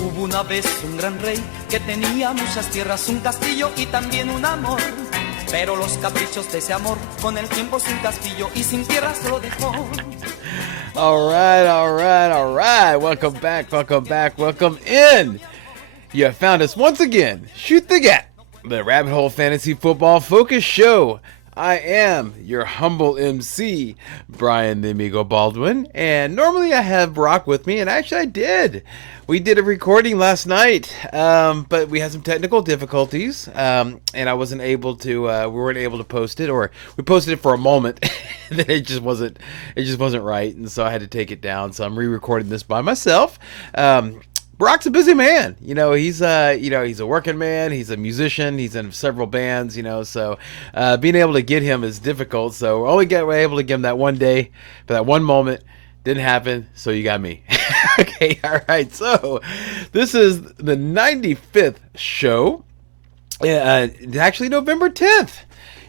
Hubo una vez un gran rey que tenía muchas tierras, un castillo y también un amor. Pero los caprichos de ese amor con el tiempo sin castillo y sin tierras lo dejó. All right. Welcome in. You have found us once again. Shoot the Gap, the Rabbit Hole Fantasy Football Focus Show. I am your humble MC, Brian the Amigo Baldwin, and normally I have Brock with me, and actually I did. We did a recording last night, but we had some technical difficulties, and I wasn't able to. We weren't able to post it, or we posted it for a moment, and then it just wasn't right, and so I had to take it down. So I'm re-recording this by myself. Brock's a busy man, he's a working man, he's a musician, he's in several bands, so being able to get him is difficult, so we're able to get him that one day, for that one moment, didn't happen, so you got me. Okay, alright, so this is the 95th show, actually November 10th,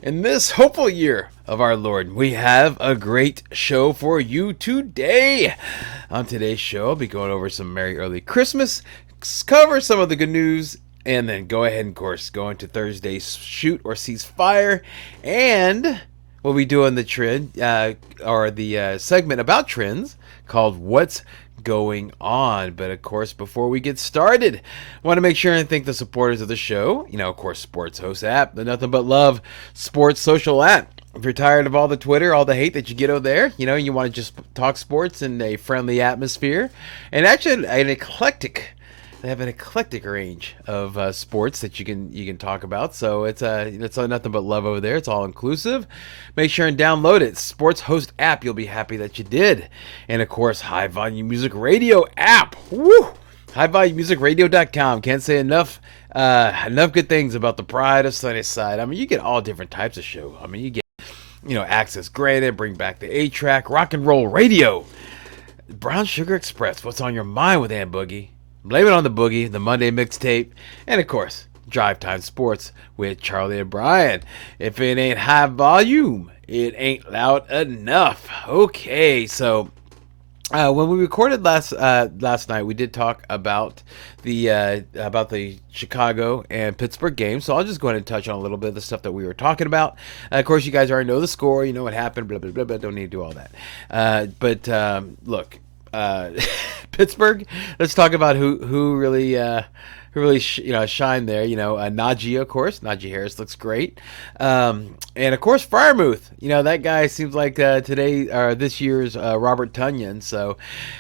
in this hopeful year of our Lord. We have a great show for you today. On today's show, I'll be going over some Merry Early Christmas, cover some of the good news, and then go ahead and, of course, go into Thursday's Shoot or Cease Fire, and we'll be doing the trend, the segment about trends called What's Going On. But of course, before we get started, I want to make sure and thank the supporters of the show. Of course, Sports Host app, the Nothing But Love sports social app. If you're tired of all the Twitter, all the hate that you get over there, you want to just talk sports in a friendly atmosphere, and actually they have an eclectic range of sports that you can talk about. So it's Nothing But Love over there. It's all inclusive. Make sure and download it. Sports Host app. You'll be happy that you did. And of course, High Volume Music Radio app. Woo! HighVolumeMusicRadio.com. Can't say enough good things about the pride of Sunnyside. I mean, you get all different types of show. I mean, you get Access Granted, Bring Back the 8-Track, Rock and Roll Radio, Brown Sugar Express, What's on Your Mind with Ann Boogie, Blame It on the Boogie, the Monday Mixtape, and of course, Drive Time Sports with Charlie and Brian. If it ain't high volume, it ain't loud enough. Okay, so when we recorded last night, we did talk about the Chicago and Pittsburgh game. So I'll just go ahead and touch on a little bit of the stuff that we were talking about. Of course, you guys already know the score. You know what happened. Blah blah blah blah. Don't need to do all that. But look, Pittsburgh. Let's talk about who really shined there. Najee, of course. Najee Harris looks great. And of course, Freiermuth. That guy seems like this year's Robert Tonyan. So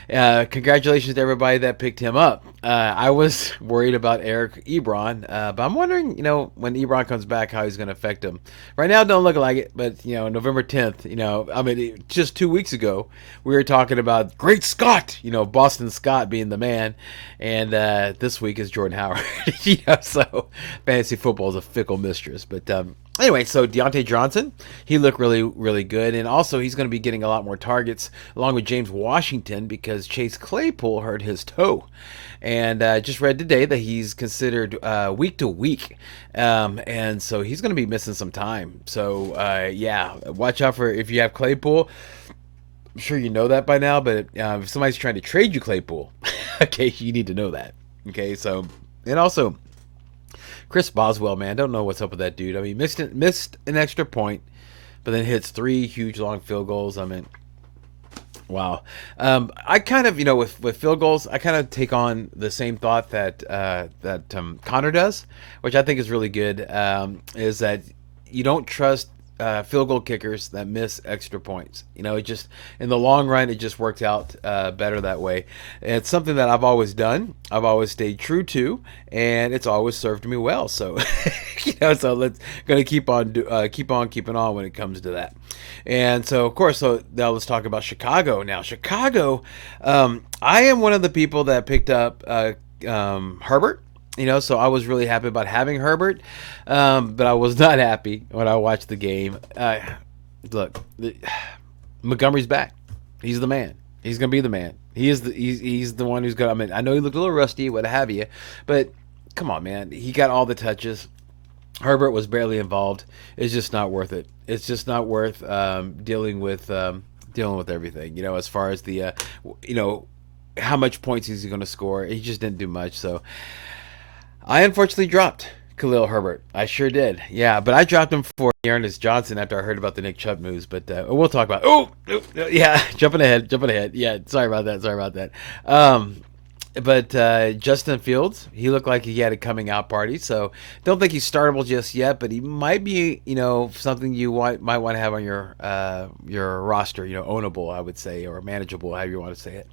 congratulations to everybody that picked him up. I was worried about Eric Ebron, but I'm wondering, when Ebron comes back, how he's going to affect him. Right now, it don't look like it, but November 10th. Just 2 weeks ago, we were talking about Great Scott. Boston Scott being the man, and this week is Jordan Howard. So fantasy football is a fickle mistress, but. Anyway, so Deontay Johnson, he looked really, really good. And also, he's going to be getting a lot more targets along with James Washington because Chase Claypool hurt his toe. And just read today that he's considered week to week. And so he's going to be missing some time. So, watch out for if you have Claypool. I'm sure you know that by now. But if somebody's trying to trade you Claypool, okay, you need to know that. Okay, so, and also, Chris Boswell, man, don't know what's up with that dude. I mean, missed an extra point, but then hits 3 huge long field goals. I mean, wow. I kind of, with field goals, I kind of take on the same thought that Connor does, which I think is really good. Is that you don't trust field goal kickers that miss extra points. It just, in the long run, it just worked out better that way. And it's something that I've always done. I've always stayed true to, and it's always served me well. So, so gonna keep on keeping on when it comes to that. And so, of course, now let's talk about Chicago. Now, Chicago, I am one of the people that picked up Herbert. So I was really happy about having Herbert, but I was not happy when I watched the game. Look, Montgomery's back. He's the man. He's gonna be the man. He's the one who's gonna. I mean, I know he looked a little rusty, what have you, but come on, man. He got all the touches. Herbert was barely involved. It's just not worth it. It's just not worth dealing with everything. As far as the how much points he's going to score. He just didn't do much. So I unfortunately dropped Khalil Herbert. I sure did. Yeah, but I dropped him for Ernest Johnson after I heard about the Nick Chubb news. But we'll talk about. Yeah, jumping ahead. Yeah, sorry about that. But Justin Fields, he looked like he had a coming out party. So don't think he's startable just yet, but he might be, something you might want to have on your roster, ownable, I would say, or manageable, however you want to say it.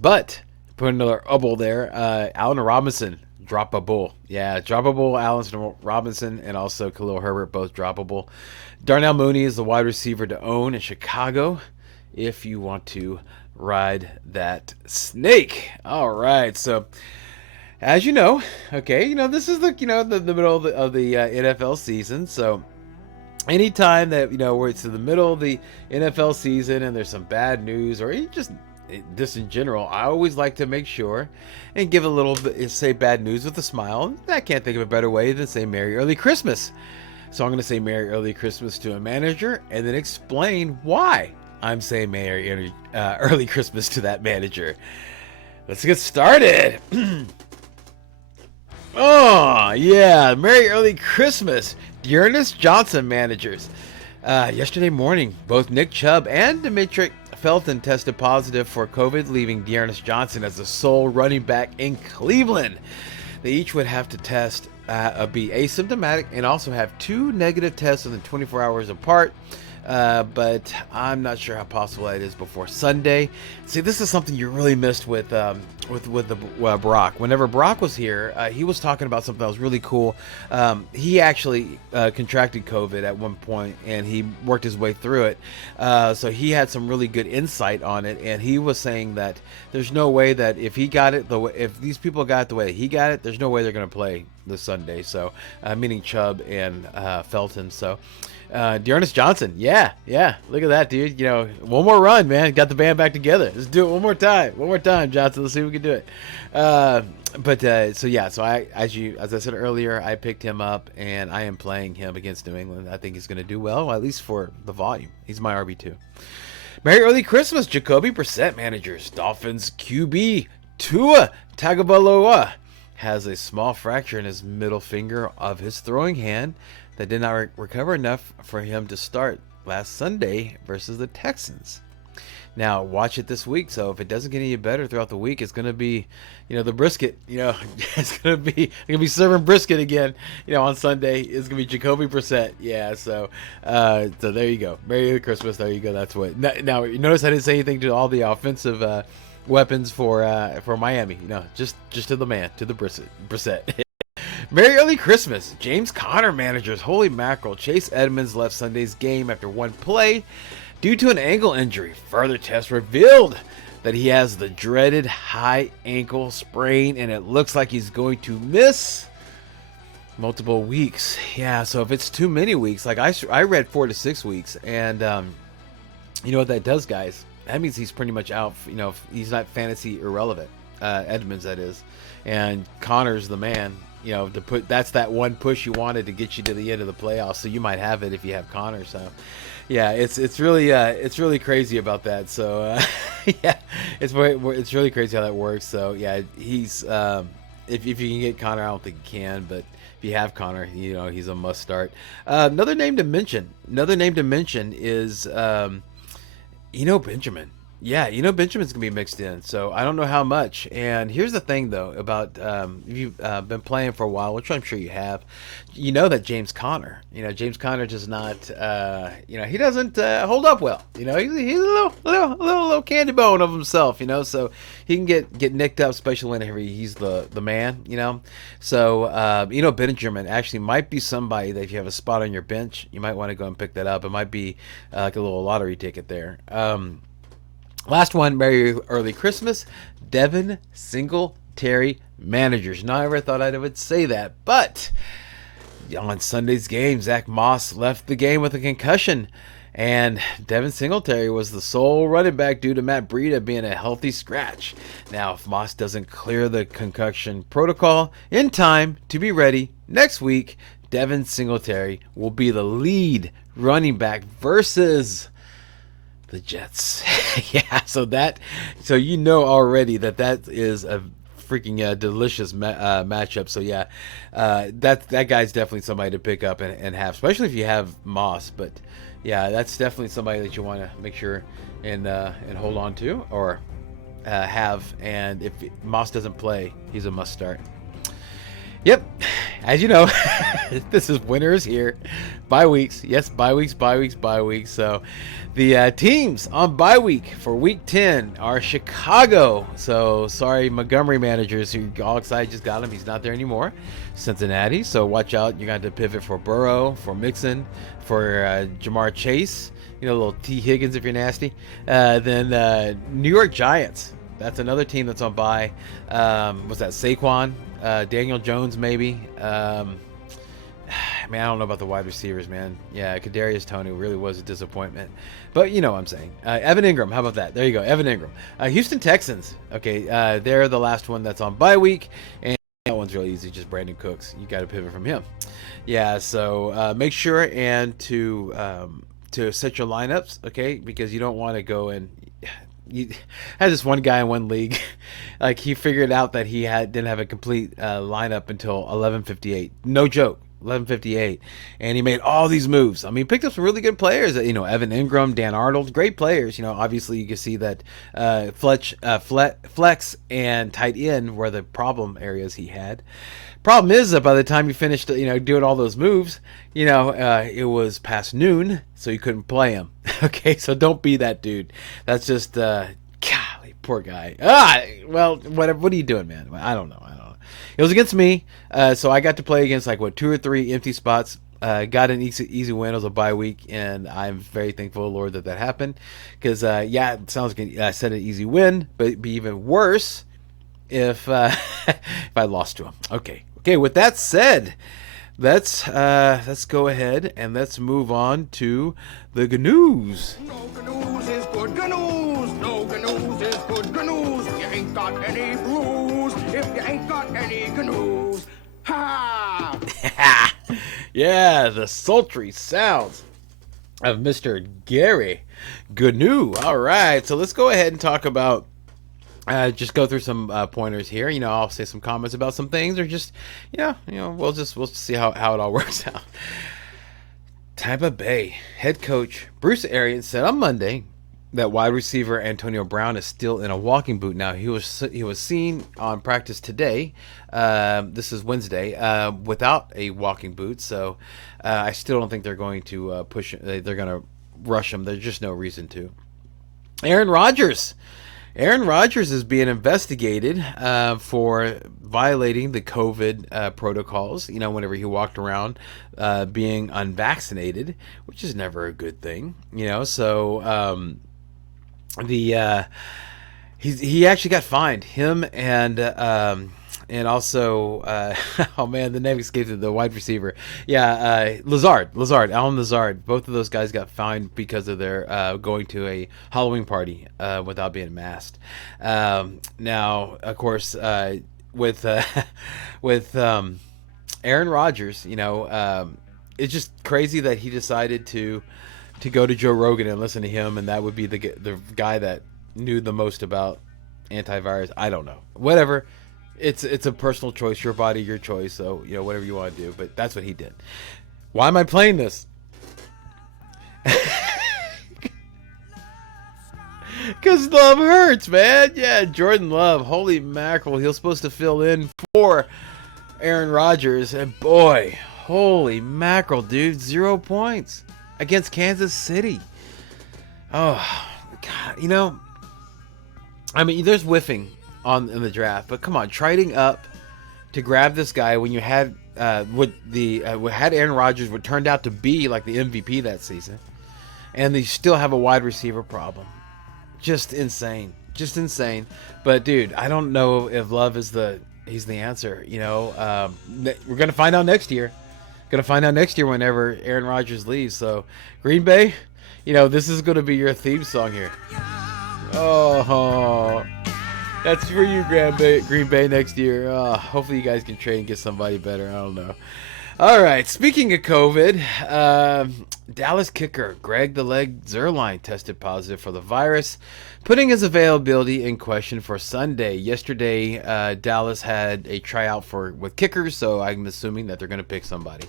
But put another bubble there. Allen Robinson, droppable. Yeah, droppable. Allen Robinson and also Khalil Herbert, both droppable. Darnell Mooney is the wide receiver to own in Chicago if you want to ride that snake. All right, so as you know, this is the the middle of the NFL season. So anytime that where it's in the middle of the NFL season and there's some bad news or just this in general, I always like to make sure and give a little bit, say bad news with a smile. I can't think of a better way than say Merry Early Christmas. So I'm going to say Merry Early Christmas to a manager and then explain why I'm saying Merry Early Christmas to that manager. Let's get started. Oh, yeah. Merry Early Christmas. Ernest Johnson managers. Yesterday morning, both Nick Chubb and Demetric Felton tested positive for COVID, leaving Ernest Johnson as the sole running back in Cleveland. They each would have to be asymptomatic and also have 2 negative tests within 24 hours apart. But I'm not sure how possible that is before Sunday. See, this is something you really missed with Brock. Whenever Brock was here, he was talking about something that was really cool. He actually contracted COVID at one point, and he worked his way through it. So he had some really good insight on it, and he was saying that there's no way that if he got it if these people got it the way he got it, there's no way they're going to play this Sunday. So, meaning Chubb and Felton. So. Ernest Johnson, yeah, look at that, dude. One more run, man. Got the band back together. Let's do it one more time, Johnson. Let's see if we can do it. So I, as I said earlier, I picked him up, and I am playing him against New England. I think he's going to do well, at least for the volume. He's my RB2. Merry Early Christmas, Jacoby Brissett managers. Dolphins QB Tua Tagovailoa has a small fracture in his middle finger of his throwing hand that did not recover enough for him to start last Sunday versus the Texans. Now, watch it this week. So if it doesn't get any better throughout the week, it's going to be, the brisket. It's going to be serving brisket again. On Sunday, it's going to be Jacoby Brissett. Yeah. So there you go. Merry Christmas. There you go. That's what. Now, you notice I didn't say anything to all the offensive weapons for Miami. Just to the man, to the Brissett. Merry Early Christmas. James Conner managers. Holy mackerel. Chase Edmonds left Sunday's game after one play due to an ankle injury. Further tests revealed that he has the dreaded high ankle sprain, and it looks like he's going to miss multiple weeks. Yeah, so if it's too many weeks, like I read 4 to 6 weeks, and you know what that does, guys? That means he's pretty much out. He's not fantasy irrelevant. Edmonds, that is, and Connor's the man. That's that one push you wanted to get you to the end of the playoffs. So you might have it if you have Connor. So, yeah, it's really crazy about that. So, yeah, it's really crazy how that works. So, yeah, he's if you can get Connor, I don't think you can, but if you have Connor, he's a must start. Another name to mention is Benjamin. Yeah, Benjamin's going to be mixed in, so I don't know how much. And here's the thing, though, about if you've been playing for a while, which I'm sure you have, that James Conner does not, he doesn't hold up well. He's a little candy bone of himself, so he can get nicked up, especially whenever he's the man, So, Benjamin actually might be somebody that if you have a spot on your bench, you might want to go and pick that up. It might be like a little lottery ticket there. Last one, Merry Early Christmas. Devin Singletary managers. Now, I never thought I would say that, but on Sunday's game, Zach Moss left the game with a concussion, and Devin Singletary was the sole running back due to Matt Breida being a healthy scratch. Now, if Moss doesn't clear the concussion protocol in time to be ready next week, Devin Singletary will be the lead running back versus The Jets. Yeah, so you know already that is a freaking delicious matchup. So yeah, that guy's definitely somebody to pick up and have, especially if you have Moss. But yeah, that's definitely somebody that you want to make sure and hold on to or have. And if Moss doesn't play, he's a must start. Yep, as you know, this is winners here. Bye weeks. Yes, bye weeks. So the teams on bye week for week 10 are Chicago. So sorry, Montgomery managers who all excited just got him. He's not there anymore. Cincinnati. So watch out. You're going to have to pivot for Burrow, for Mixon, for Jamar Chase. You know, a little T. Higgins if you're nasty. Then New York Giants. That's another team that's on bye. What's that? Saquon. Daniel Jones, maybe. I don't know about the wide receivers, man. Yeah, Kadarius Toney really was a disappointment. But you know what I'm saying. Evan Ingram, how about that? There you go, Evan Ingram. Houston Texans. Okay, they're the last one that's on bye week. And that one's really easy, just Brandon Cooks. You got to pivot from him. Yeah, so make sure and to set your lineups, okay? Because you don't want to go and... I had this one guy in one league, like he figured out that he didn't have a complete lineup until 11:58. No joke, 11:58, and he made all these moves. I mean, he picked up some really good players. You know, Evan Ingram, Dan Arnold, great players. You know, obviously you can see that flex and tight end were the problem areas he had. Problem is that by the time you finished, doing all those moves, it was past noon, so you couldn't play him. Okay, so don't be that dude. That's just, golly, poor guy. Well, whatever. What are you doing, man? I don't know. It was against me, so I got to play against 2 or 3 empty spots. Got an easy win. It was a bye week, and I'm very thankful, Lord, that happened. Because, it sounds like I said an easy win, but it'd be even worse if if I lost to him. Okay, with that said, let's go ahead and let's move on to the GNOOS. No GNOOS is good GNOOS. No GNOOS is good GNOOS. If you ain't got any blues, if you ain't got any GNOOS. Ha! Yeah, the sultry sounds of Mr. Gary GNOO. All right, so let's go ahead and talk about just go through some pointers here. I'll say some comments about some things, or just, we'll see how it all works out. Tampa Bay head coach Bruce Arians said on Monday that wide receiver Antonio Brown is still in a walking boot. Now he was seen on practice today. This is Wednesday without a walking boot. So I still don't think they're going to push. They're going to rush him. There's just no reason to. Aaron Rodgers is being investigated for violating the COVID protocols, whenever he walked around being unvaccinated, which is never a good thing, so he actually got fined, him and also oh man, the name escaped me, the wide receiver. Alan Lazard. Both of those guys got fined because of their going to a Halloween party without being masked. Now, of course, with Aaron Rodgers, it's just crazy that he decided to go to Joe Rogan and listen to him, and that would be the guy that knew the most about antivirus. I don't know. Whatever. It's a personal choice, your body, your choice. So, whatever you want to do. But that's what he did. Why am I playing this? Because love hurts, man. Yeah, Jordan Love. Holy mackerel. He was supposed to fill in for Aaron Rodgers. And boy, holy mackerel, dude. 0 points against Kansas City. Oh, God. I mean, there's whiffing in the draft, but come on, trading up to grab this guy when you had had Aaron Rodgers, what turned out to be like the MVP that season, and they still have a wide receiver problem. Just insane. But dude, I don't know if Love is he's the answer. We're gonna find out next year. Whenever Aaron Rodgers leaves. So Green Bay, this is gonna be your theme song here. Oh. That's for you, Green Bay next year. Hopefully you guys can trade and get somebody better. I don't know. All right. Speaking of COVID, Dallas kicker Greg the Leg Zuerlein tested positive for the virus, putting his availability in question for Sunday. Yesterday, Dallas had a tryout with kickers, so I'm assuming that they're going to pick somebody,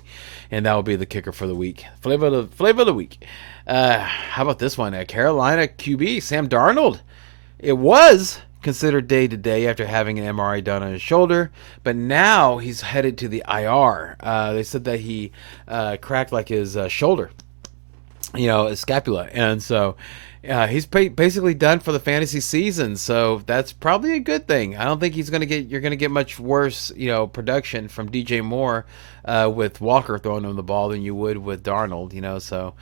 and that will be the kicker for the week. Flavor of the week. How about this one? Carolina QB Sam Darnold. It was considered day-to-day after having an MRI done on his shoulder, but now he's headed to the IR. They said that he cracked like his shoulder, his scapula, and so he's basically done for the fantasy season. So that's probably a good thing. I don't think you're gonna get much worse, production from DJ Moore with Walker throwing him the ball than you would with Darnold. So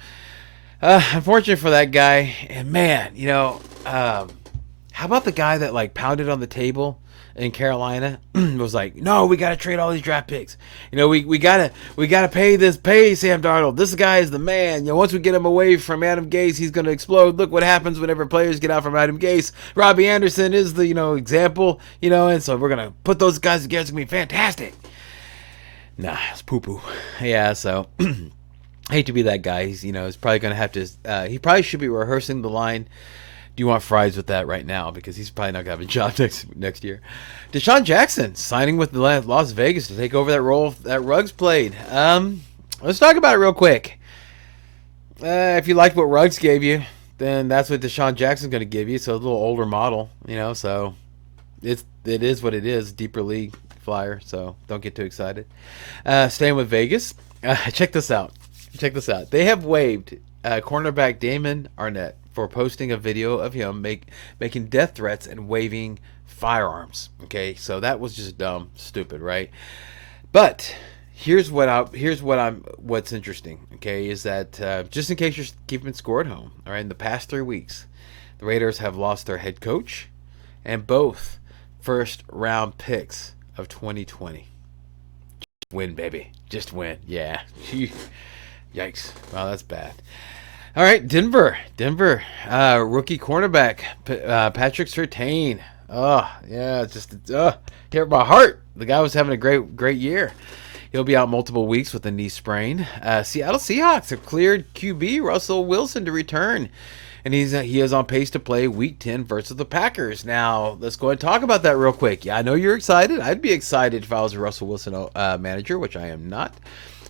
unfortunate for that guy. And man, how about the guy that like pounded on the table in Carolina was like, no, we gotta trade all these draft picks. We gotta pay Sam Darnold. This guy is the man. Once we get him away from Adam Gase, he's gonna explode. Look what happens whenever players get out from Adam Gase. Robbie Anderson is the example. And so we're gonna put those guys together. It's gonna be fantastic. Nah, it's poo poo. Yeah, so hate to be that guy. He's probably gonna have to. He probably should be rehearsing the line. Do you want fries with that right now? Because he's probably not going to have a job next year. Deshaun Jackson signing with the Las Vegas to take over that role that Ruggs played. Let's talk about it real quick. If you liked what Ruggs gave you, then that's what Deshaun Jackson's going to give you. So a little older model, so it is what it is. Deeper league flyer, so don't get too excited. Staying with Vegas, check this out. They have waived cornerback Damon Arnett for posting a video of him making death threats and waving firearms. Okay, so that was just dumb, stupid, right? But what's interesting. Okay, is that just in case you're keeping score at home, all right, in the past 3 weeks, the Raiders have lost their head coach and both first round picks of 2020. Just win, baby, just win. Yeah. Yikes. Wow, that's bad. All right, Denver, rookie cornerback Patrick Surtain. Oh, yeah, just tear my heart. The guy was having a great year. He'll be out multiple weeks with a knee sprain. Seattle Seahawks have cleared QB Russell Wilson to return, and he is on pace to play Week 10 versus the Packers. Now, let's go ahead and talk about that real quick. Yeah, I know you're excited. I'd be excited if I was a Russell Wilson manager, which I am not.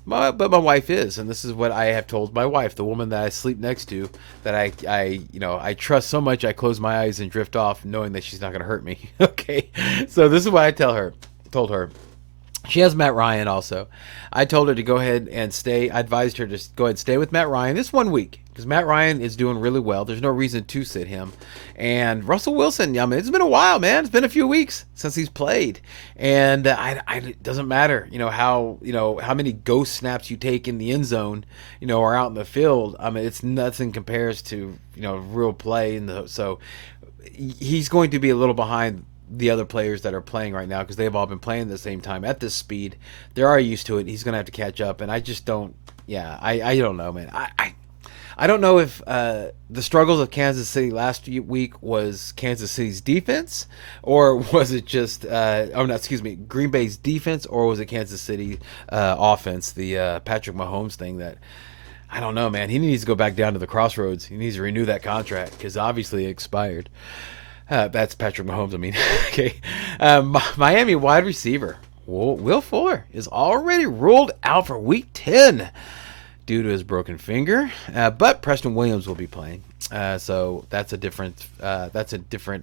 But my wife is, and this is what I have told my wife, the woman that I sleep next to, that I trust so much I close my eyes and drift off, knowing that she's not going to hurt me. Okay, so this is what I told her. She has Matt Ryan also. I told her to go ahead and stay. I advised her to go ahead and stay with Matt Ryan this 1 week because Matt Ryan is doing really well. There's no reason to sit him. And Russell Wilson, it's been a while, man. It's been a few weeks since he's played, and it doesn't matter, how many ghost snaps you take in the end zone, or out in the field. It's nothing compares to real play. So he's going to be a little behind the other players that are playing right now because they've all been playing at the same time at this speed. They are used to it. He's going to have to catch up, and I just don't. Yeah, I don't know, man. I don't know if the struggles of Kansas City last week was Kansas City's defense, or was it just Green Bay's defense, or was it Kansas City offense, the Patrick Mahomes thing that. I don't know, man. He needs to go back down to the crossroads. He needs to renew that contract because obviously it expired. That's Patrick Mahomes, I mean. Okay. Miami wide receiver Will Fuller is already ruled out for Week 10 due to his broken finger, but Preston Williams will be playing. So that's a different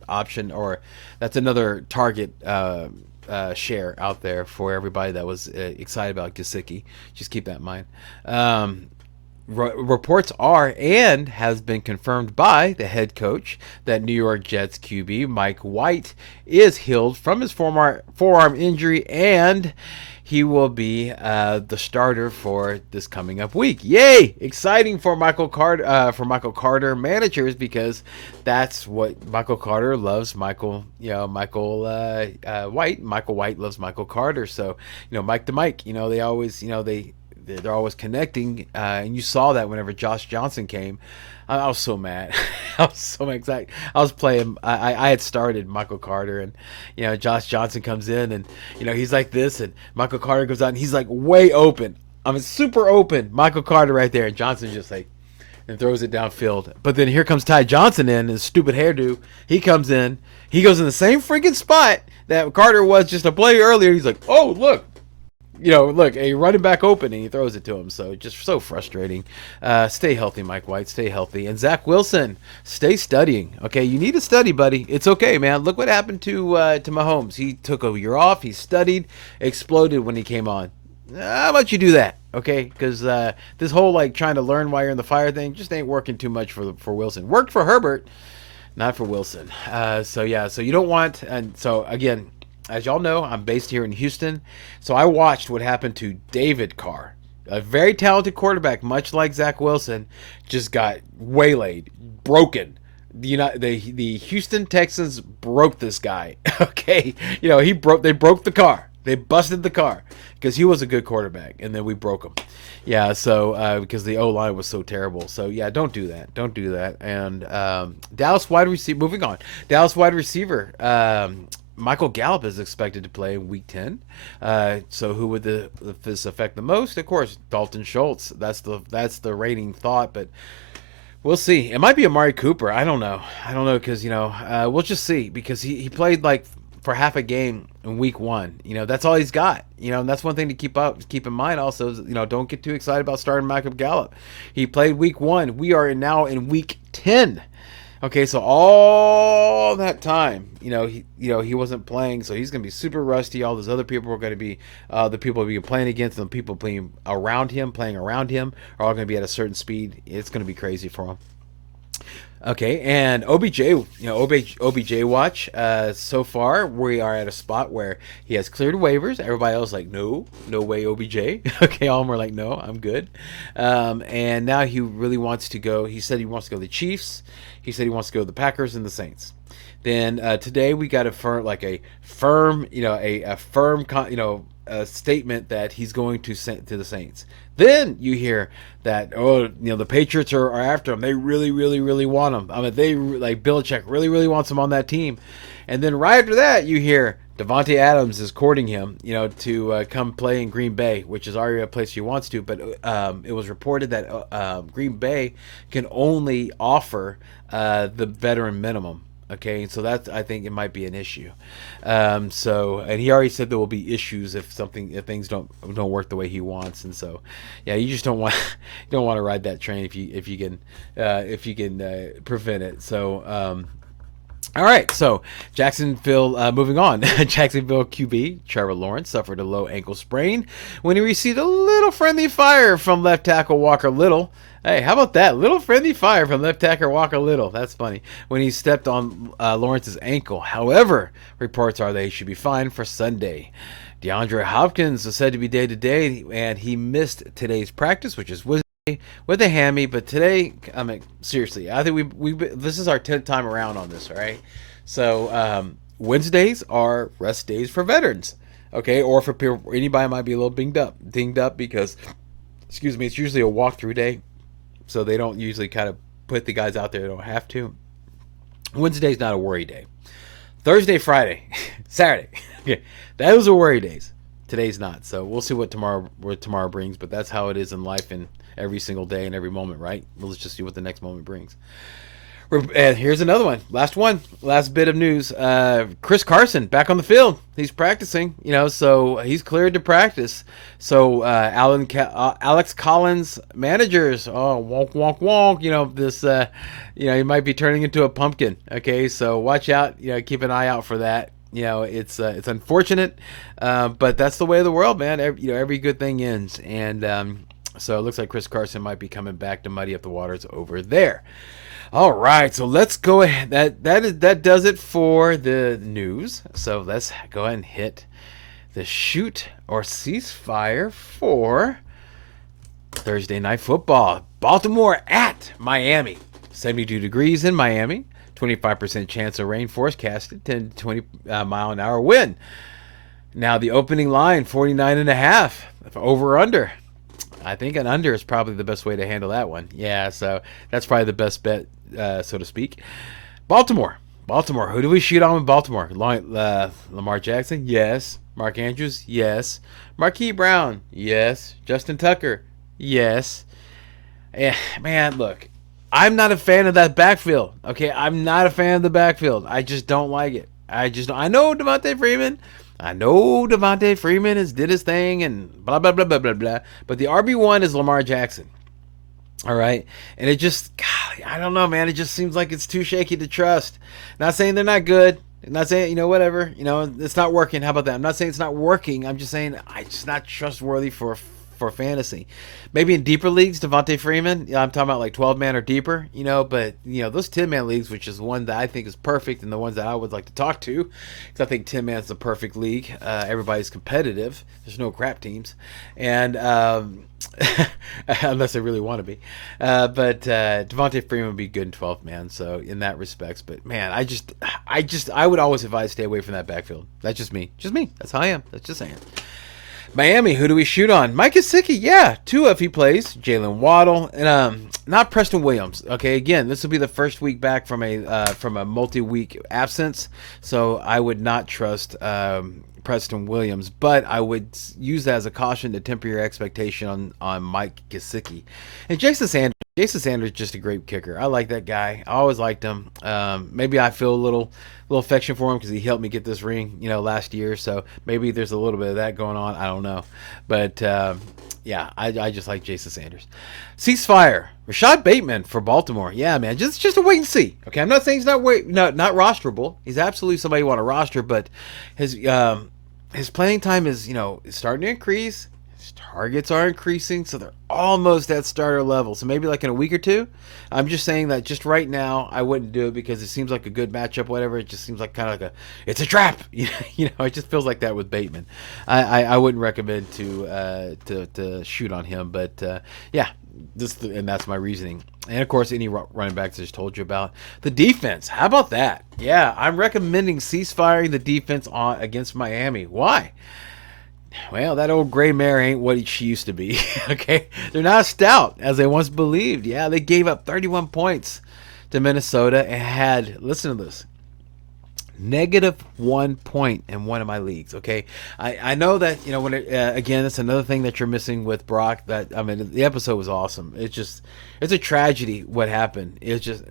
option, or that's another target share out there for everybody that was excited about Gesicki. Just keep that in mind. Reports are and has been confirmed by the head coach that New York Jets QB Mike White is healed from his forearm injury, and he will be the starter for this coming up week. Yay! Exciting for Michael Carter managers, because that's what Michael Carter loves. Michael White. Michael White loves Michael Carter. So Mike to Mike. They always they're always connecting, and you saw that whenever Josh Johnson came. I was so mad. I was so excited. I was playing. I had started Michael Carter, and Josh Johnson comes in, and he's like this, and Michael Carter goes out, and he's like way open. I mean, super open. Michael Carter right there. And Johnson just like, and throws it downfield. But then here comes Ty Johnson in, his stupid hairdo. He comes in. He goes in the same freaking spot that Carter was just a play earlier. He's like, oh, look. Look, a running back open, and he throws it to him. So just so frustrating. Stay healthy, Mike White. Stay healthy. And Zach Wilson, stay studying. Okay, you need to study, buddy. It's okay, man. Look what happened to Mahomes. He took a year off. He studied, exploded when he came on. How about you do that, okay? Because this whole like trying to learn while you're in the fire thing just ain't working too much for Wilson. Worked for Herbert, not for Wilson. So you don't want. And so again, as y'all know, I'm based here in Houston. So I watched what happened to David Carr, a very talented quarterback, much like Zach Wilson, just got waylaid, broken. The Houston Texans broke this guy. Okay, they broke the car. They busted the car because he was a good quarterback, and then we broke him. Yeah, so because the O-line was so terrible. So yeah, don't do that. Don't do that. And Dallas wide receiver. Moving on, Dallas wide receiver. Michael Gallup is expected to play in Week 10. So who would this affect the most? Of course, Dalton Schultz. That's the reigning thought, but we'll see. It might be Amari Cooper. I don't know because we'll just see because he played like for half a game in Week 1. That's all he's got. And that's one thing to keep in mind. Also, don't get too excited about starting Michael Gallup. He played Week 1. We are now in Week 10. Okay, so all that time, he wasn't playing, so he's gonna be super rusty. All those other people are gonna be the people he's playing against, and the people playing around him, are all gonna be at a certain speed. It's gonna be crazy for him. Okay, and OBJ, OBJ watch. So far, we are at a spot where he has cleared waivers. Everybody else like, no way, OBJ. Okay, all of them are like, no, I'm good. And now he really wants to go. He said he wants to go to the Chiefs. He said he wants to go to the Packers and the Saints. Then today we got a firm statement that he's going to the Saints. Then you hear that the Patriots are after him. They really, really, really want him. I mean, they like Belichick really, really wants him on that team. And then right after that, you hear Devontae Adams is courting him, to come play in Green Bay, which is already a place he wants to. But it was reported that Green Bay can only offer the veteran minimum. Okay, so I think it might be an issue. And he already said there will be issues if things don't work the way he wants. And so, yeah, you just don't want to ride that train if you can prevent it. So, all right, so Jacksonville, moving on. Jacksonville QB Trevor Lawrence suffered a low ankle sprain when he received a little friendly fire from left tackle Walker Little. Hey, how about that? Little friendly fire from left tackle Walker Little. That's funny. When he stepped on Lawrence's ankle. However, reports are that he should be fine for Sunday. DeAndre Hopkins is said to be day-to-day, and he missed today's practice, which is Wednesday, with a hammy. But today, I mean, seriously, I think we this is our 10th time around on this, all right? So Wednesdays are rest days for veterans, okay? Or for anybody might be a little dinged up because, it's usually a walkthrough day. So they don't usually kind of put the guys out there that don't have to. Wednesday's not a worry day. Thursday, Friday, Saturday. Okay, those are worry days. Today's not. So we'll see what tomorrow brings. But that's how it is in life and every single day and every moment, right? Let's just see what the next moment brings. And here's another one. Last bit of news. Chris Carson back on the field. He's practicing, so he's cleared to practice. So Alex Collins managers, wonk, wonk, wonk. This, he might be turning into a pumpkin. Okay, so watch out. Keep an eye out for that. It's unfortunate, but that's the way of the world, man. Every good thing ends, and so it looks like Chris Carson might be coming back to muddy up the waters over there. All right, so let's go ahead. That does it for the news. So let's go ahead and hit the shoot or ceasefire for Thursday Night Football. Baltimore at Miami. 72 degrees in Miami. 25% chance of rain forecasted. 10 to 20 mile an hour wind. Now the opening line, 49.5. Over or under. I think an under is probably the best way to handle that one. Yeah, so that's probably the best bet, so to speak. Baltimore. Who do we shoot on with Baltimore? Lamar Jackson? Yes. Mark Andrews, yes. Marquise Brown, yes. Justin Tucker, yes. Man, look, I'm not a fan of that backfield. Okay, I'm not a fan of the backfield. I just don't like it. I know Devontae Freeman. I know Devontae Freeman has did his thing and blah blah blah blah blah blah. But the RB1 is Lamar Jackson. All right, and it just, golly, I don't know, man. It just seems like it's too shaky to trust. Not saying they're not good. Not saying, whatever. It's not working. How about that? I'm not saying it's not working. I'm just saying it's just not trustworthy for fantasy. Maybe in deeper leagues, Devontae Freeman. I'm talking about like 12-man or deeper, but those 10-man leagues, which is one that I think is perfect and the ones that I would like to talk to, because I think 10-man is the perfect league. Everybody's competitive. There's no crap teams, and unless they really want to be. But Devontae Freeman would be good in 12-man. So in that respects, but man, I would always advise stay away from that backfield. That's just me. That's how I am. That's just saying. Miami, who do we shoot on? Mike Gesicki, yeah. Tua if he plays. Jalen Waddle, and not Preston Williams. Okay, again, this will be the first week back from a multi-week absence, so I would not trust Preston Williams, but I would use that as a caution to temper your expectation on Mike Gesicki. And Jason Sanders is just a great kicker. I like that guy. I always liked him. Maybe I feel a little affection for him because he helped me get this ring, last year. So maybe there's a little bit of that going on. I don't know, but yeah, I just like Jason Sanders. Ceasefire. Rashad Bateman for Baltimore. Yeah, man, just a wait and see. Okay, I'm not saying he's not rosterable. He's absolutely somebody you want to roster, but his playing time is starting to increase. His targets are increasing, so they're almost at starter level. So maybe like in a week or two. I'm just saying that just right now I wouldn't do it because it seems like a good matchup. Whatever, it just seems like kind of like it's a trap. It just feels like that with Bateman. I wouldn't recommend to shoot on him, but yeah. And that's my reasoning. And of course, any running backs I just told you about. The defense, how about that? Yeah, I'm recommending ceasefiring the defense against Miami. Why? Well, that old gray mare ain't what she used to be. Okay, they're not stout as they once believed. Yeah, they gave up 31 points to Minnesota and had, listen to this, -1 point in one of my leagues. Okay, I know that when again, it's another thing that you're missing with Brock. That the episode was awesome. It's a tragedy what happened. It's just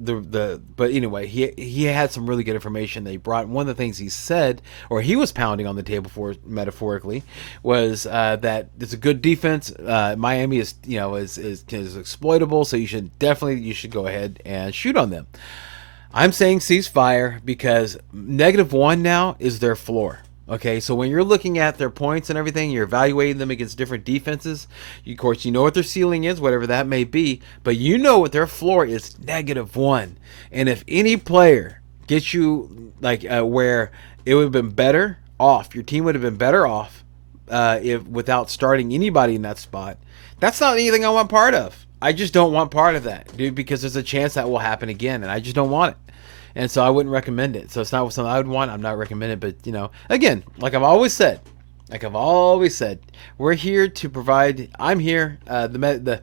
but anyway, he had some really good information that he brought. One of the things he said, or he was pounding on the table for metaphorically, was that it's a good defense. Miami is is exploitable, so you should go ahead and shoot on them. I'm saying ceasefire because -1 now is their floor. Okay, so when you're looking at their points and everything, you're evaluating them against different defenses. Of course, you know what their ceiling is, whatever that may be, but you know what their floor is, -1. And if any player gets you where it would have been better off, your team would have been better off if without starting anybody in that spot. That's not anything I want part of. I just don't want part of that, dude, because there's a chance that will happen again, and I just don't want it. And so I wouldn't recommend it. So it's not something I would want. I'm not recommending it, but again, like I've always said, we're here to provide. I'm here, the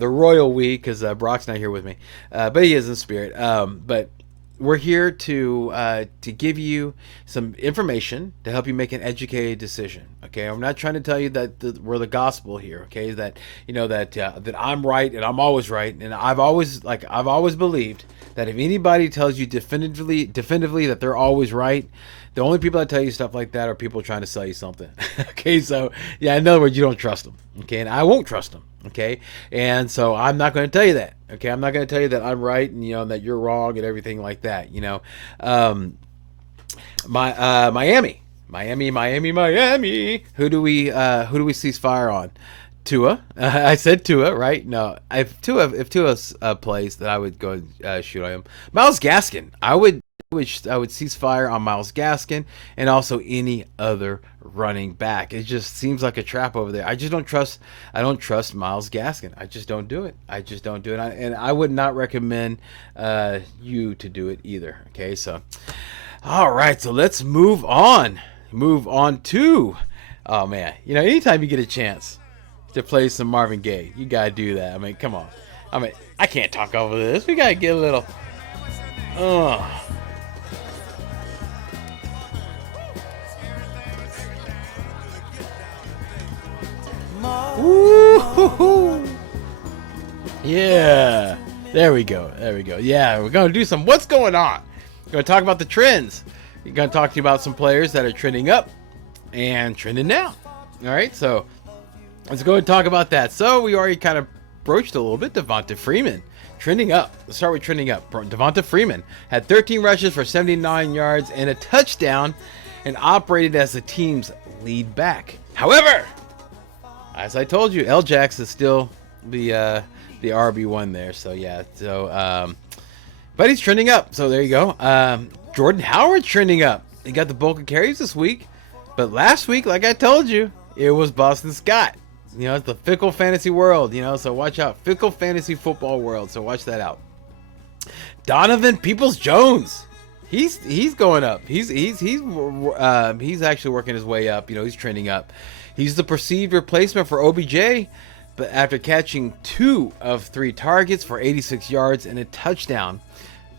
royal we, because Brock's not here with me, but he is in spirit. But we're here to give you some information to help you make an educated decision. Okay, I'm not trying to tell you that we're the gospel here. Okay, that that I'm right and I'm always right, and I've always believed that if anybody tells you definitively that they're always right, the only people that tell you stuff like that are people trying to sell you something. Okay, so yeah, in other words, you don't trust them. Okay, and I won't trust them. Okay, and so I'm not going to tell you that. Okay, I'm not going to tell you that I'm right and that you're wrong and everything like that. Miami. Who do we cease fire on? Tua. I said Tua, right? No, if Tua plays, then I would go and shoot on him. Myles Gaskin. I would cease fire on Myles Gaskin and also any other running back. It just seems like a trap over there. I don't trust Myles Gaskin. I just don't do it. And I would not recommend you to do it either. Okay, so all right, so let's move on to, oh man, anytime you get a chance to play some Marvin Gaye, you gotta do that. I mean, come on. I can't talk over this. We gotta get a little Yeah. There we go. Yeah, we're going to do some what's going on. We're going to talk about the trends. We're going to talk to you about some players that are trending up and trending down. All right, so let's go and talk about that. So we already kind of broached a little bit. Devonta Freeman trending up. Let's start with trending up. Devonta Freeman had 13 rushes for 79 yards and a touchdown and operated as the team's lead back. However, as I told you, L-Jax is still the RB1 there. So yeah, but he's trending up. So there you go. Jordan Howard trending up. He got the bulk of carries this week, but last week, like I told you, it was Boston Scott. You know, it's the fickle fantasy world. You know, so watch out, fickle fantasy football world. So watch that out. Donovan Peoples-Jones. He's going up. He's actually working his way up. You know, he's trending up. He's the perceived replacement for OBJ, but after catching 2 of 3 targets for 86 yards and a touchdown.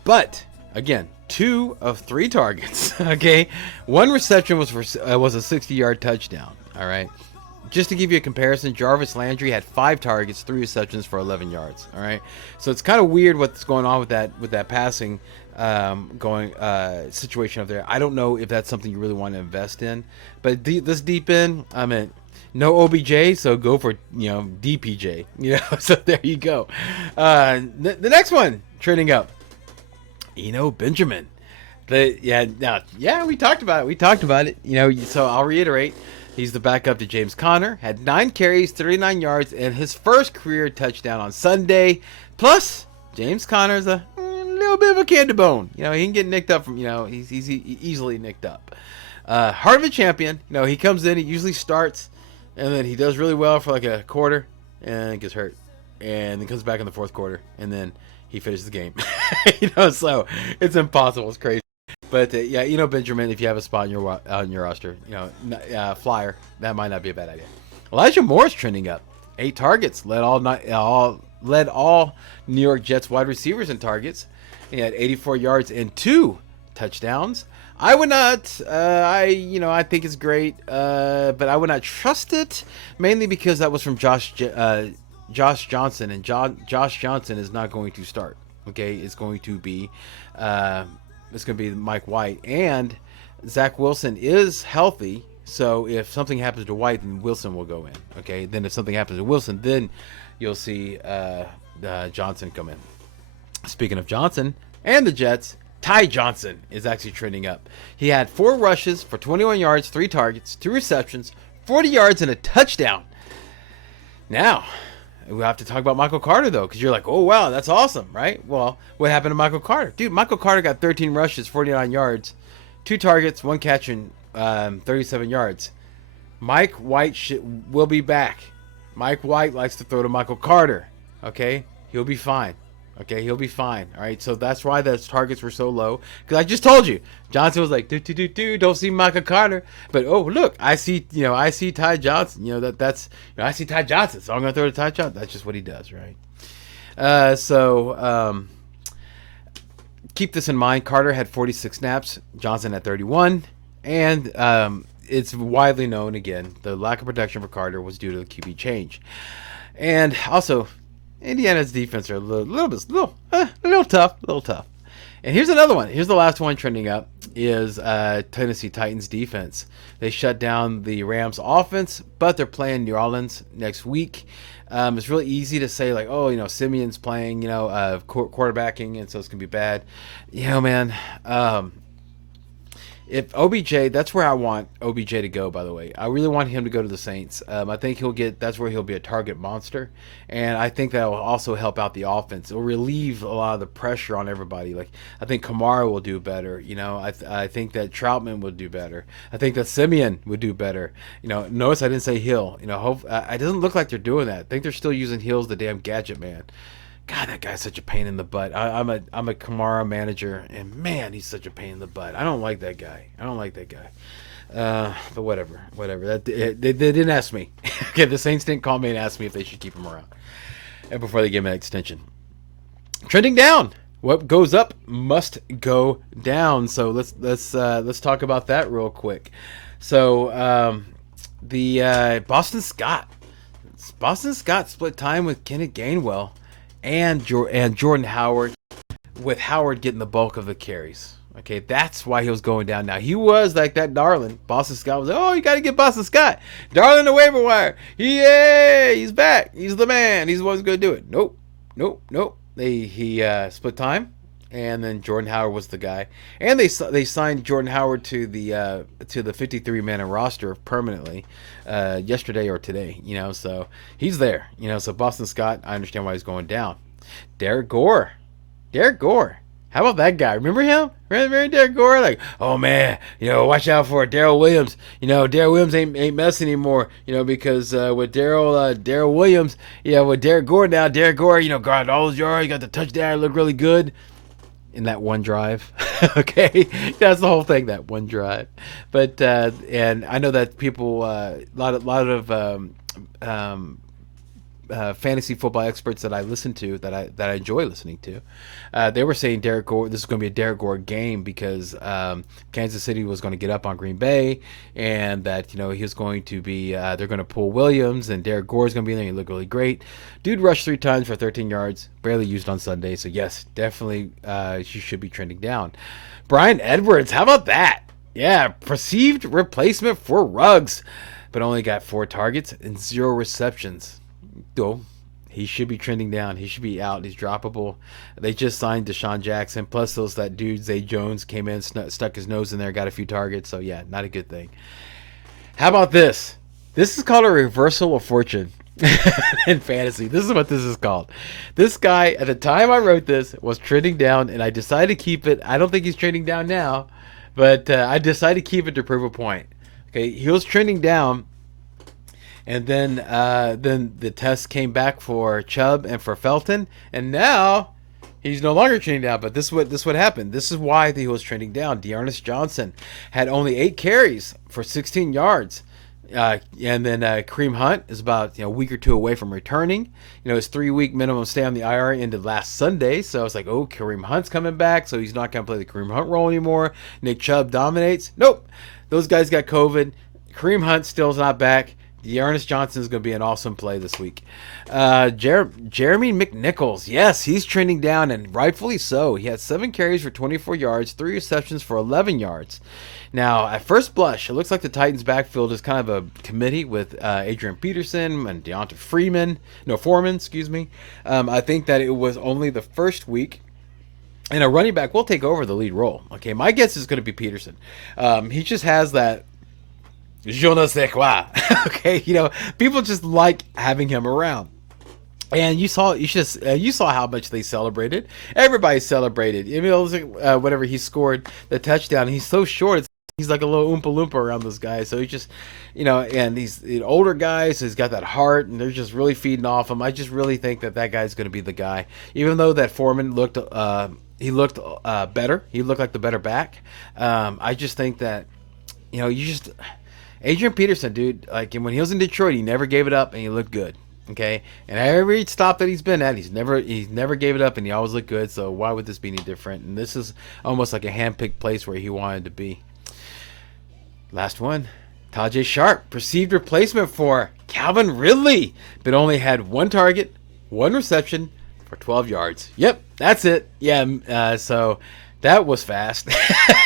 But again, 2 of 3 targets. Okay, 1 reception was a 60-yard touchdown. All right. Just to give you a comparison, Jarvis Landry had 5 targets, 3 receptions for 11 yards. All right, so it's kind of weird what's going on with that passing situation up there. I don't know if that's something you really want to invest in, but this deep in, I mean, no OBJ, so go for DPJ. You know, so there you go. The next one trending up, Benjamin. We talked about it. You know, so I'll reiterate. He's the backup to James Conner. Had 9 carries, 39 yards, and his first career touchdown on Sunday. Plus, James Conner's a little bit of a candy bone. You know, he can get nicked up from, he's easily nicked up. Heart of a champion. You know, he comes in, he usually starts, and then he does really well for like a quarter, and gets hurt. And then comes back in the fourth quarter, and then he finishes the game. So it's impossible. It's crazy. But Benjamin, if you have a spot on your roster, flyer, that might not be a bad idea. Elijah Moore's trending up. 8 targets, led all New York Jets wide receivers in targets. He had 84 yards and 2 touchdowns. I would not. I think it's great, but I would not trust it, mainly because that was from Josh Johnson, and Josh Johnson is not going to start. Okay, it's going to be Mike White, and Zach Wilson is healthy. So if something happens to White, then Wilson will go in. Okay, then if something happens to Wilson, then you'll see Johnson come in. Speaking of Johnson and the Jets, Ty Johnson is actually trending up. He had 4 rushes for 21 yards, 3 targets, 2 receptions, 40 yards, and a touchdown. Now, we have to talk about Michael Carter, though, because you're like, oh, wow, that's awesome, right? Well, what happened to Michael Carter? Dude, Michael Carter got 13 rushes, 49 yards, 2 targets, 1 catch, and 37 yards. Mike White will be back. Mike White likes to throw to Michael Carter, okay? He'll be fine. Okay, he'll be fine. All right, so that's why those targets were so low. Because I just told you, Johnson was like, don't see Michael Carter. But oh, look, I see Ty Johnson. I see Ty Johnson, so I'm gonna throw to Ty Johnson. That's just what he does, right? Keep this in mind. Carter had 46 snaps. Johnson had 31, and it's widely known again the lack of protection for Carter was due to the QB change, and also. Indiana's defense are a little tough. And here's another one. Here's the last one trending up is Tennessee Titans defense. They shut down the Rams offense, but they're playing New Orleans next week. It's really easy to say like, oh, Simeon's playing, quarterbacking, and so it's gonna be bad. Man. If OBJ, that's where I want OBJ to go, by the way. I really want him to go to the Saints. I think that's where he'll be a target monster. And I think that will also help out the offense. It will relieve a lot of the pressure on everybody. Like, I think Kamara will do better. I think that Troutman will do better. I think that Simeon would do better. Notice I didn't say Hill. It doesn't look like they're doing that. I think they're still using Hill's the damn gadget man. God, that guy's such a pain in the butt. I'm a Kamara manager, and man, he's such a pain in the butt. I don't like that guy. But whatever. They didn't ask me. Okay, the Saints didn't call me and ask me if they should keep him around, and before they give him an extension. Trending down. What goes up must go down. So let's talk about that real quick. So the Boston Scott. Boston Scott split time with Kenneth Gainwell and Jordan Howard, with Howard getting the bulk of the carries. Okay, that's why he was going down. Now, he was like that darling. Boston Scott was like, oh, you got to get Boston Scott. Darling the waiver wire. He's back. He's the man. He's the one who's going to do it. Nope. He split time, and then Jordan Howard was the guy. And they signed Jordan Howard to the 53-man roster permanently yesterday or today. So he's there. So Boston Scott, I understand why he's going down. Derek Gore. How about that guy? Remember him? Remember Derek Gore? Like, oh man, watch out for Darrell Williams. Darrell Williams ain't messing anymore. Because with Darrell Williams, with Derek Gore now, Derek Gore, got all those yards, got the touchdown, looked really good in that one drive. Okay, that's the whole thing, that one drive. But and I know that people, a lot of fantasy football experts that I listen to, that I enjoy listening to, they were saying Derek Gore, this is going to be a Derek Gore game because Kansas City was going to get up on Green Bay, and that he was going to be they're going to pull Williams, and Derek Gore is going to be there. He looked really great. Dude rushed 3 times for 13 yards, barely used on Sunday. So yes, definitely she should be trending down. Brian Edwards, how about that? Yeah, perceived replacement for Ruggs, but only got 4 targets and 0 receptions. He should be trending down. He should be out. He's droppable. They just signed Deshaun Jackson. Plus, that dude, Zay Jones, came in, stuck his nose in there, got a few targets. So, yeah, not a good thing. How about this? This is called a reversal of fortune in fantasy. This is what this is called. This guy, at the time I wrote this, was trending down, and I decided to keep it. I don't think he's trending down now, but I decided to keep it to prove a point. Okay, he was trending down. And then the test came back for Chubb and for Felton, and now he's no longer trending down. But this is what happened. This is why he was trending down. Dearness Johnson had only 8 carries for 16 yards, and then Kareem Hunt is about a week or 2 away from returning. His 3-week minimum stay on the IR ended last Sunday, so it's like, oh, Kareem Hunt's coming back, so he's not gonna play the Kareem Hunt role anymore. Nick Chubb dominates. Nope, those guys got COVID. Kareem Hunt still's not back. Dearness Johnson is going to be an awesome play this week. Jeremy McNichols, yes, he's trending down, and rightfully so. He had 7 carries for 24 yards, 3 receptions for 11 yards. Now, at first blush, it looks like the Titans' backfield is kind of a committee with Adrian Peterson and Foreman. I think that it was only the first week, and a running back will take over the lead role. Okay, my guess is going to be Peterson. He just has that je ne sais quoi. Okay, people just like having him around. And you saw how much they celebrated. Everybody celebrated. It was like, whenever he scored the touchdown, he's so short. He's like a little Oompa Loompa around those guys. So he just, and he's an older guy, so he's got that heart, and they're just really feeding off him. I just really think that guy's going to be the guy. Even though that Foreman looked better. He looked like the better back. I just think that, Adrian Peterson, dude, like when he was in Detroit, he never gave it up, and he looked good. Okay, and every stop that he's been at, he's never gave it up, and he always looked good. So why would this be any different? And this is almost like a handpicked place where he wanted to be. Last one, Tajay Sharp, perceived replacement for Calvin Ridley, but only had 1 target, 1 reception for 12 yards. Yep, that's it. Yeah, so that was fast.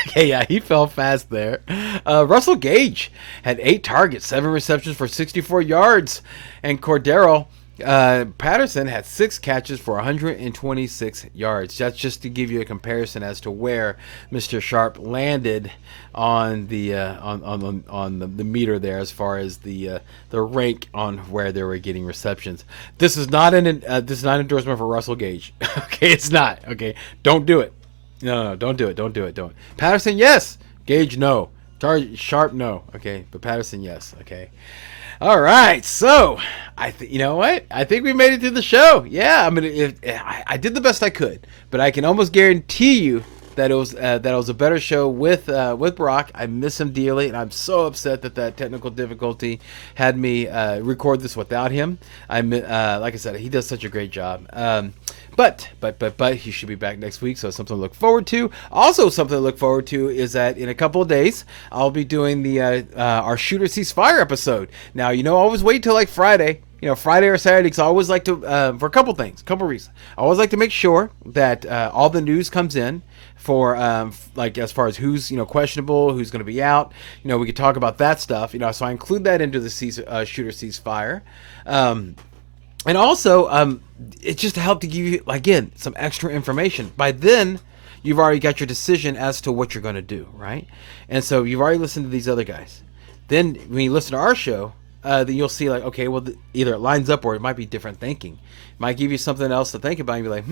Okay, yeah, he fell fast there. Russell Gage had 8 targets, 7 receptions for 64 yards. And Cordero Patterson had 6 catches for 126 yards. That's just to give you a comparison as to where Mr. Sharp landed on the on the meter there, as far as the rank on where they were getting receptions. This is not an endorsement for Russell Gage. Okay, it's not. Okay, don't do it. No, don't do it. Don't do it. Don't. Patterson, yes. Gage, no. Sharp, no. Okay, but Patterson, yes. Okay. All right. So, you know what? I think we made it through the show. Yeah, I mean, I did the best I could, but I can almost guarantee you that it was a better show with Brock. I miss him dearly, and I'm so upset that technical difficulty had me record this without him. Like I said, he does such a great job. But he should be back next week, so something to look forward to. Also, something to look forward to is that in a couple of days, I'll be doing our Shooter Ceasefire episode. Now, always wait till like Friday. Friday or Saturday, because I always like to, for a couple things, couple reasons. I always like to make sure that all the news comes in for, like, as far as who's, questionable, who's going to be out. We could talk about that stuff, so I include that into the shooter ceasefire. And also, it's just to help to give you, again, some extra information. By then, you've already got your decision as to what you're going to do, right? And so you've already listened to these other guys. Then when you listen to our show, then you'll see like, okay, well, either it lines up or it might be different thinking. It might give you something else to think about and be like,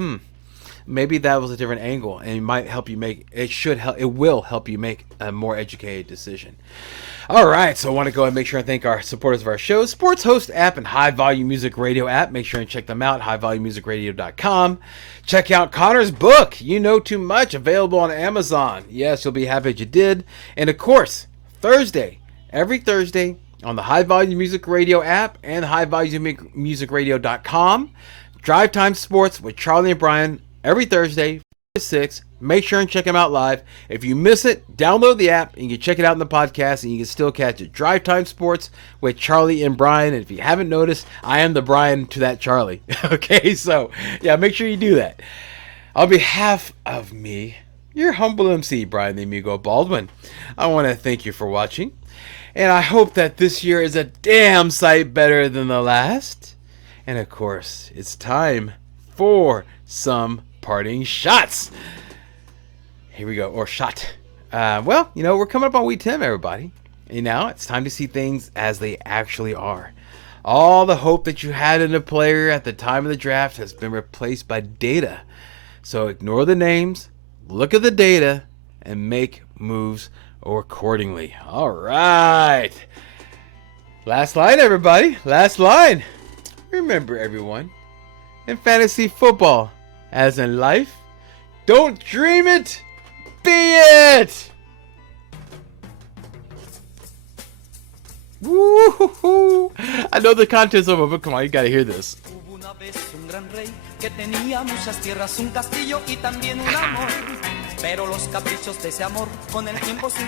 maybe that was a different angle, and it might help you make, it will help you make a more educated decision. All right, so I want to go and make sure and thank our supporters of our show, Sports Host app and High Volume Music Radio app. Make sure and check them out, highvolumemusicradio.com. Check out Connor's book, You Know Too Much, available on Amazon. Yes, you'll be happy that you did. And of course, every Thursday on the High Volume Music Radio app and highvolumemusicradio.com. Drive Time Sports with Charlie and Brian every Thursday, 4 to 6. Make sure and check them out live. If you miss it, download the app and you can check it out in the podcast and you can still catch it. Drive Time Sports with Charlie and Brian. And if you haven't noticed, I am the Brian to that Charlie. Okay, so yeah, make sure you do that. On behalf of me, your humble MC, Brian the Amigo Baldwin, I want to thank you for watching. And I hope that this year is a damn sight better than the last. And of course, it's time for some parting shots. Here we go, or shot. Well, we're coming up on week 10, everybody. And now it's time to see things as they actually are. All the hope that you had in a player at the time of the draft has been replaced by data. So ignore the names, look at the data, and make moves accordingly. All right. Last line, everybody. Last line. Remember, everyone, in fantasy football, as in life, don't dream it, be it! Woo-hoo-hoo. I know the content's over, but come on, you gotta hear this. Hubo una vez un gran rey que tenía muchas tierras, un castillo y también un amor. Pero los caprichos de ese amor con el tiempo sin